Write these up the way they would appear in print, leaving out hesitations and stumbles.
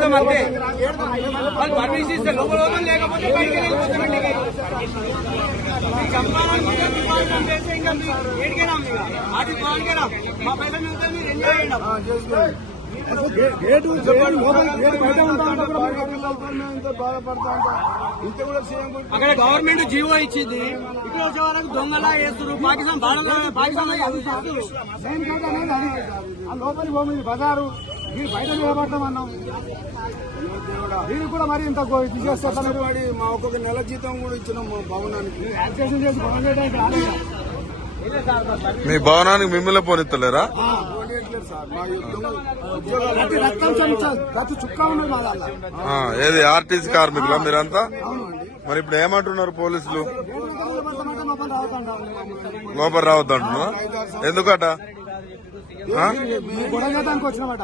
పోతాం అంతే. వాళ్ళు పర్మిషన్ ఇస్తే లోపల పోతాం, లేకపోతే బయటికి వెళ్ళిపోతాం ఇంటికి. ఇంకా ఏడికైనా ఆటి బాగుంటేనా మా పైసలు మిగతా మీరు ఎంజాయ్ చేయండి. అక్కడ గవర్నమెంట్ జీవో ఇచ్చింది, ఇక్కడ వచ్చే వాళ్ళకి దొంగలా వేస్తారు. పాకిస్తాన్ పాకిస్తాన్ లోపలి భూమి బజారు మీరు బయట నిలబడతామన్నాం. దీనికి కూడా మరి ఇంత తీసేస్తారు. మా ఒక్కొక్క నెల జీతం కూడా ఇచ్చినాం మా భవనానికి. యాక్సేషన్ చేసి భవనం చేయడానికి రాలేదు. మీ భవనానికి మిమ్మల్ని పోనెత్తలేరా? ఏది ఆర్టీసీ కార్మికులా మీరంతా? మరి ఇప్పుడు ఏమంటున్నారు పోలీసులు? లోపల రావద్దంటున్నా. ఎందుకట? గొడవడానికి వచ్చినమాట.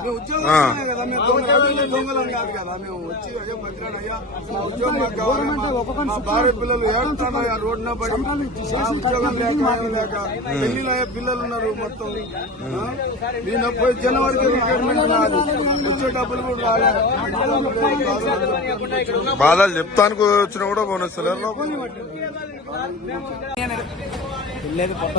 భార్య పిల్లలు ఏడుతున్నారు రోడ్డున పడి, ఉద్యోగం లేక పెళ్లిలో పిల్లలు ఉన్నారు. మొత్తం నేను జనవరికి రిటైర్మెంట్ రాదు, వచ్చే డబ్బులు కూడా రాలేదు. బాధలు చెప్తానికి వచ్చినా కూడా పోనిస్తలేరు. లేదు పక్క